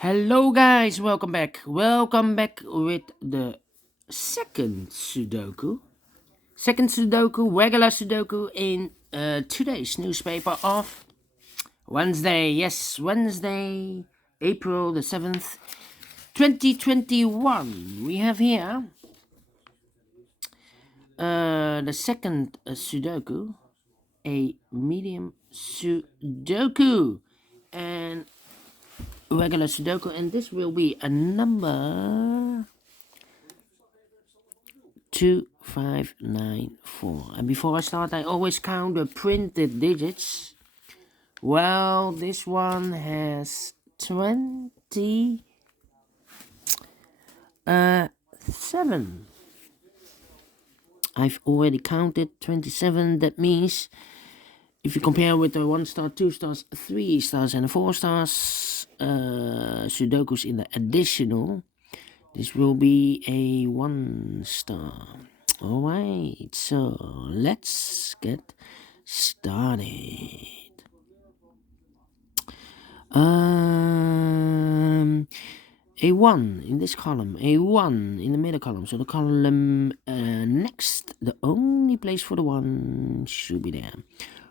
Hello guys, welcome back. Welcome back with the second Sudoku. Second Sudoku, regular Sudoku in today's newspaper of Wednesday. Yes, Wednesday, April the 7th, 2021. We have here the second Sudoku, a medium Sudoku. And regular Sudoku, and this will be a number 2594. And before I start, I always count the printed digits. Well, this one has 27. I've already counted 27. That means if you compare with the 1 star, 2 stars, 3 stars, and 4 stars Sudokus in the additional, this will be a 1 star. Alright, so let's get started. A 1 in this column, a 1 in the middle column. So the column next, the only place for the 1 should be there.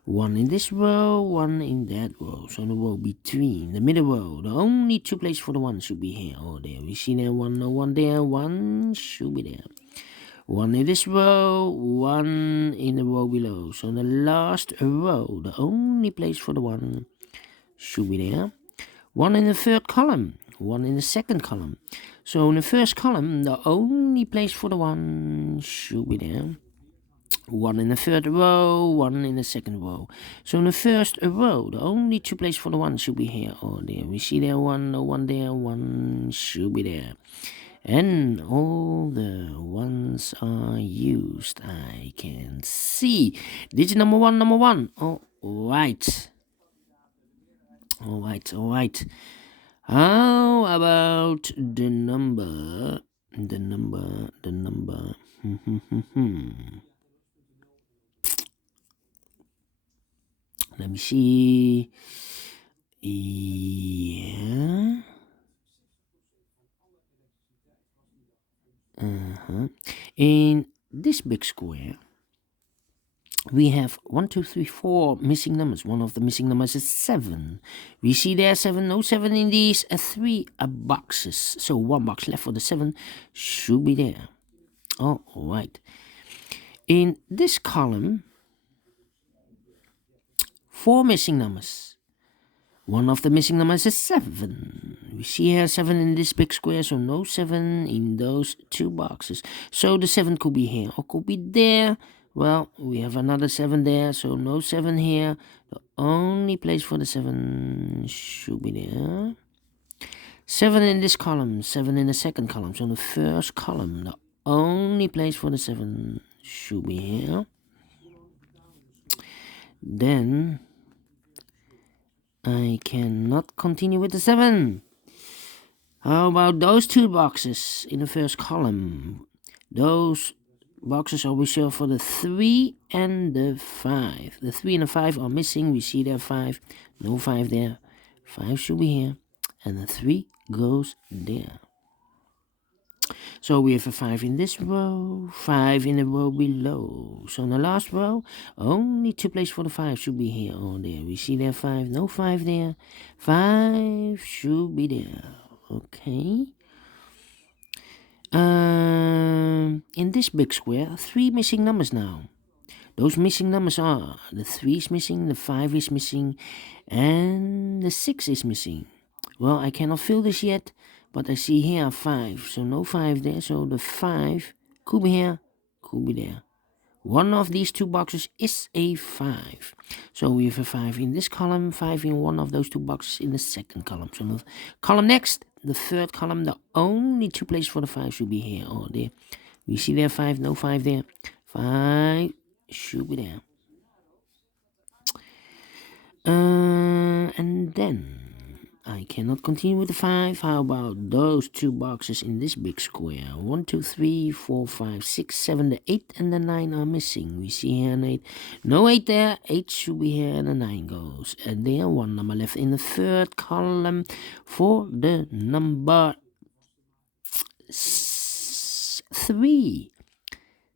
1 in this row, 1 in that row. So the row between, the middle row, the only 2 places for the 1 should be here or there. We see there 1, no 1 there, 1 should be there. 1 in this row, 1 in the row below. So the last row, the only place for the 1 should be there. 1 in the third column, 1 in the second column. So in the first column, the only place for the 1 should be there. 1 in the third row, 1 in the second row. So in the first row, the only 2 places for the 1 should be here or there. We see there 1, no 1 there, 1 should be there. And all the ones are used. I can see. Digit number 1, number 1. All right. How about the number? Let me see. Yeah. In this big square, we have 1, 2, 3, 4 missing numbers. One of the missing numbers is 7. We see there 7, no 7 in these 3 boxes. So 1 box left for the 7 should be there. All right. In this column, 4 missing numbers. One of the missing numbers is 7. We see here 7 in this big square, so no 7 in those 2 boxes. So the 7 could be here or could be there. Well, we have another 7 there, so no 7 here. The only place for the 7 should be there. 7 in this column, 7 in the second column. So the first column, the only place for the 7 should be here. Then I cannot continue with the 7. How about those 2 boxes in the first column? Those boxes are reserved for the 3 and the 5. The 3 and the 5 are missing. We see there 5. No 5 there. 5 should be here. And the 3 goes there. So we have a 5 in this row, 5 in the row below. So in the last row, only 2 places for the 5 should be here or there. We see there 5, no 5 there. 5 should be there. Okay. In this big square, 3 missing numbers now. Those missing numbers are the 3 is missing, the 5 is missing, and the 6 is missing. Well, I cannot fill this yet, but I see here 5, so no 5 there, so the 5 could be here, could be there. One of these 2 boxes is a 5. So we have a 5 in this column, 5 in one of those 2 boxes in the second column. So the column next, the third column, the only 2 places for the 5 should be here or there. We see there 5, no 5 there. 5 should be there. And then I cannot continue with the 5. How about those 2 boxes in this big square? 1, 2, 3, 4, 5, 6, 7, the 8 and the 9 are missing. We see here an 8. No 8 there. 8 should be here and a 9 goes. And there, 1 number left in the third column for the number 3.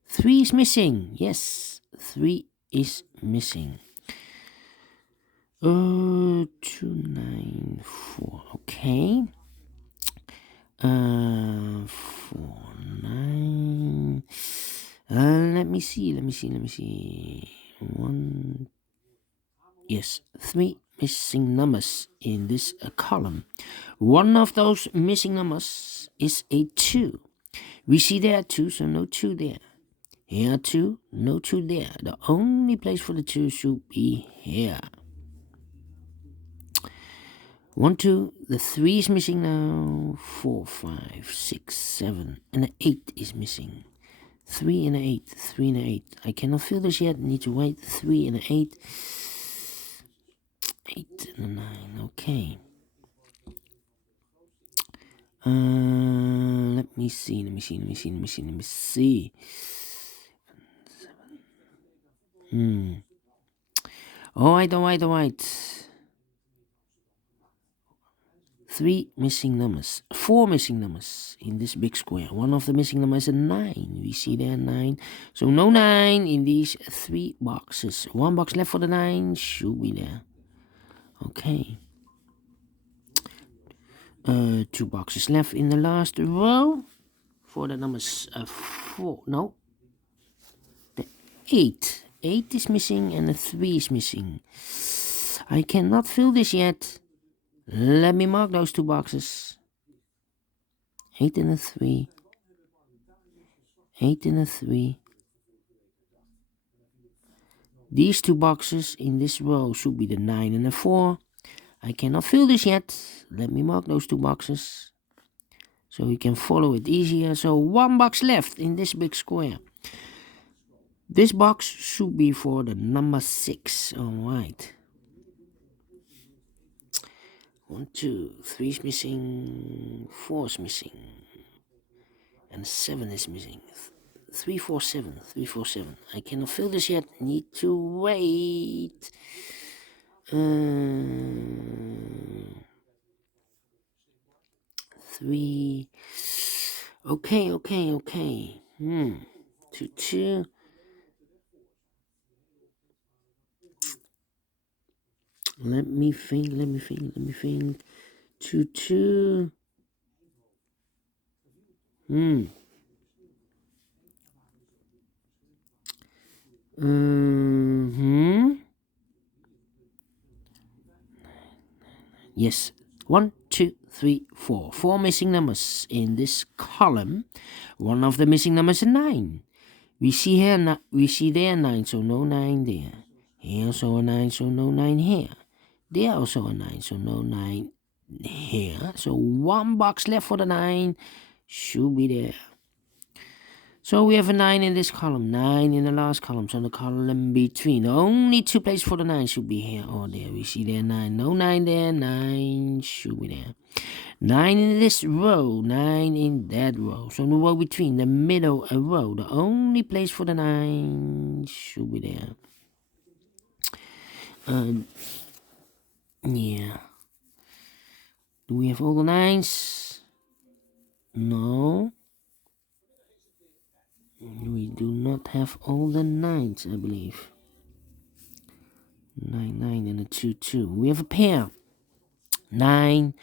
3 is missing. Yes, 3 is missing. 2, 9, 4. Okay. 4, 9. Let me see. 1. Yes, 3 missing numbers in this column. One of those missing numbers is a 2. We see there 2, so no 2 there. Here 2, no 2 there. The only place for the 2 should be here. 1, 2, the 3 is missing now. 4, 5, 6, 7, and the 8 is missing. 3 and an 8, 3 and an 8. I cannot fill this yet, need to wait. 3 and an 8. 8 and a 9, okay. Let me see. Alright. 3 missing numbers, 4 missing numbers in this big square. One of the missing numbers is a 9. We see there 9. So no 9 in these 3 boxes. 1 box left for the 9 should be there. Okay. 2 boxes left in the last row for the numbers 4. No. The 8. 8 is missing and the 3 is missing. I cannot fill this yet. Let me mark those 2 boxes. 8 and a 3. 8 and a 3. These 2 boxes in this row should be the 9 and a 4. I cannot fill this yet. Let me mark those 2 boxes so you can follow it easier. So 1 box left in this big square. This box should be for the number 6. Alright. 1, 2, 3 is missing, 4 is missing, and 7 is missing. 3, 4, 7, 3, 4, 7. I cannot fill this yet, need to wait. 3. Okay. 2, 2. Let me think. 2, 2. Yes. 1, 2, 3, 4. 4 missing numbers in this column. One of the missing numbers is 9. We see there 9, so no 9 there. Here also a 9, so no 9 here. There also a 9, so no 9 here. So 1 box left for the 9 should be there. So we have a 9 in this column, 9 in the last column, so the column between. Only 2 places for the 9 should be here or there. We see there 9, no 9 there, 9 should be there. 9 in this row, 9 in that row. So the row between, the middle row, the only place for the 9 should be there. Yeah. Do we have all the 9s? No. We do not have all the 9s, I believe. 9, 9 and a 2, 2. We have a pair. 9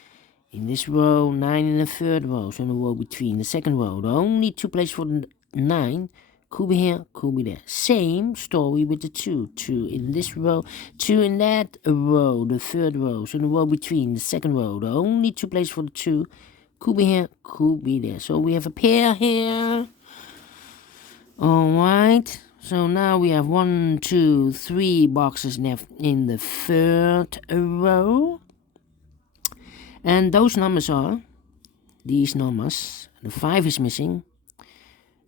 in this row, 9 in the third row. So in the row between the second row. The only 2 places for the 9 could be here, could be there. Same story with the 2. 2 in this row, 2 in that row, the third row. So in the row between the second row. The only 2 places for the 2 could be here, could be there. So we have a pair here. Alright, so now we have 1, 2, 3 boxes left in the third row. And those numbers are, these numbers, the 5 is missing,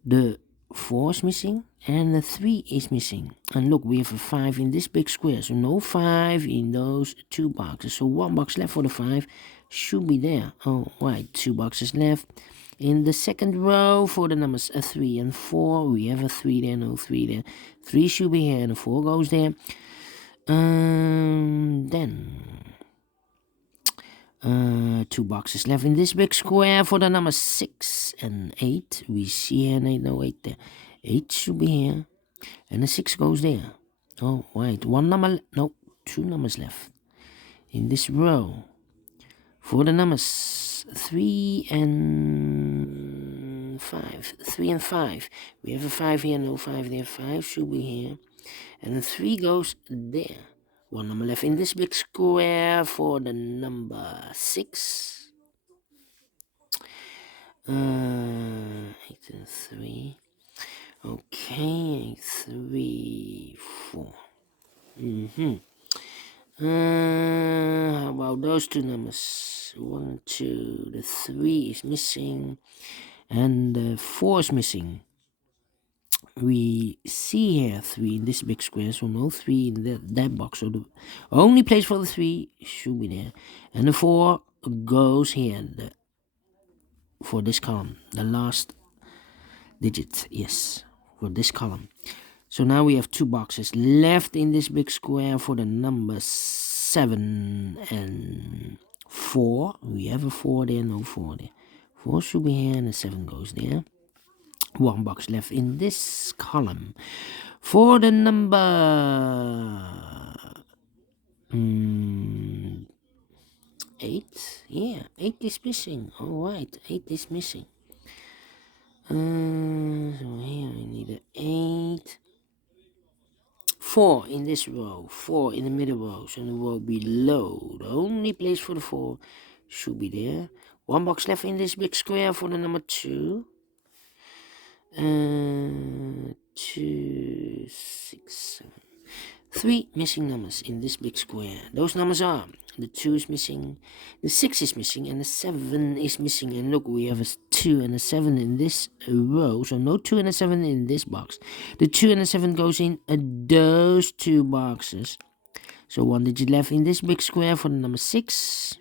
the 4 is missing, and the 3 is missing. And look, we have a 5 in this big square, so no 5 in those 2 boxes. So 1 box left for the 5 should be there. Oh, right, 2 boxes left. In the second row for the numbers 3 and 4, we have a 3 there, no 3 there. 3 should be here, and the 4 goes there. Then 2 boxes left in this big square for the numbers 6 and 8. We see here, no 8 there. 8 should be here, and the 6 goes there. Oh, right, 1 number, no, 2 numbers left in this row for the numbers 3 and 5. 3 and 5. We have a 5 here, no 5 there. 5 should be here, and the 3 goes there. 1 number left in this big square for the number 6. 8 and 3. Okay, 3, 4. How about those 2 numbers? 1 and 2. The 3 is missing, and the 4 is missing. We see here 3 in this big square, so no 3 in that box. So the only place for the 3 should be there, and the 4 goes here for this column, the last digit, yes, for this column. So now we have 2 boxes left in this big square for the numbers 7 and 4. We have a 4 there, no 4 there. 4 should be here, and the 7 goes there. 1 box left in this column for the number 8. Yeah, 8 is missing. All right, 8 is missing. So here I need an 8. 4 in this row, 4 in the middle row, so the row below. The only place for the 4 should be there. 1 box left in this big square for the number 2. 2, 6, 7. 3 missing numbers in this big square. Those numbers are the 2 is missing, the 6 is missing, and the 7 is missing. And look, we have a 2 and a 7 in this row, so no 2 and a 7 in this box. The 2 and the 7 goes in those 2 boxes. So 1 digit left in this big square for the number 6.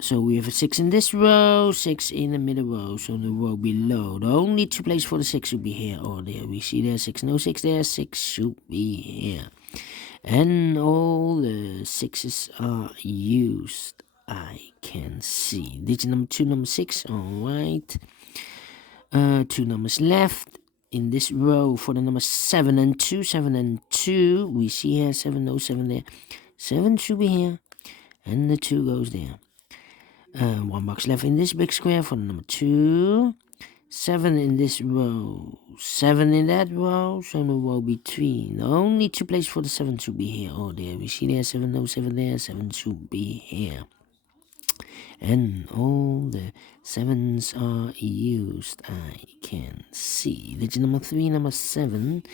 So we have a 6 in this row, 6 in the middle row, so the row below. The only 2 places for the 6 should be here or there. We see there 6, no 6 there, 6 should be here. And all the 6s are used, I can see. Digit number 2, number 6, alright. 2 numbers left in this row for the number 7 and 2. 7 and 2, we see here 7, no 7 there. 7 should be here, and the 2 goes there. 1 box left in this big square for the number 2. 7 in this row, 7 in that row, so the row between. The only 2 places for the 7 should be here or there. We see there 7, no 7 there, 7 should be here. And all the 7s are used, I can see. Digit number 3, number 7.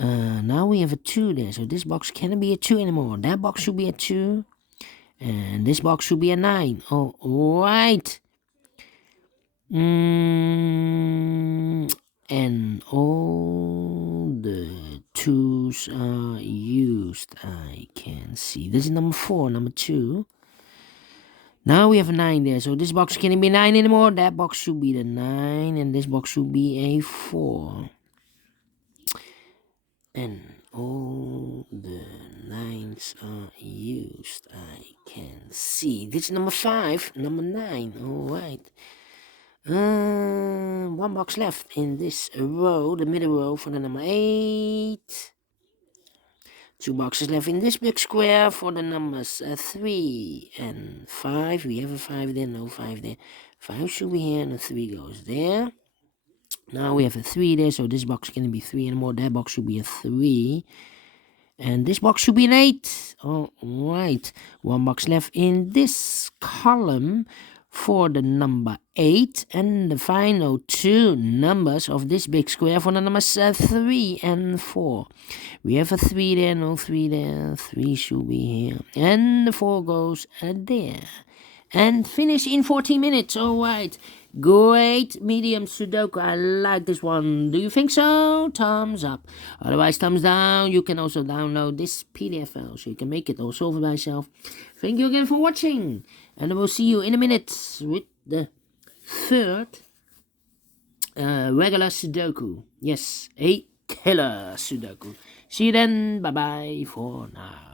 Now we have a 2 there, so this box cannot be a 2 anymore. That box should be a 2. And this box should be a 9. Oh, right. And all the 2s are used, I can see. This is number 4, number 2. Now we have a 9 there, so this box can't be 9 anymore. That box should be the 9, and this box should be a 4. And all the 9s are used, I can see. This is number 5, number 9, alright. 1 box left in this row, the middle row for the number 8. 2 boxes left in this big square for the numbers 3 and 5. We have a 5 there, no 5 there. 5 should be here, and the 3 goes there. Now we have a 3 there, so this box can't be 3 anymore. That box should be a 3. And this box should be an 8. Alright. 1 box left in this column for the number 8. And the final 2 numbers of this big square for the numbers 3 and 4. We have a 3 there, no 3 there. 3 should be here. And the 4 goes there. And finish in 14 minutes. Alright. Great medium Sudoku. I like this one. Do you think so? Thumbs up. Otherwise, thumbs down. You can also download this PDF file so you can make it or solve it by yourself. Thank you again for watching. And I will see you in a minute with the third regular Sudoku. Yes, a killer Sudoku. See you then. Bye bye for now.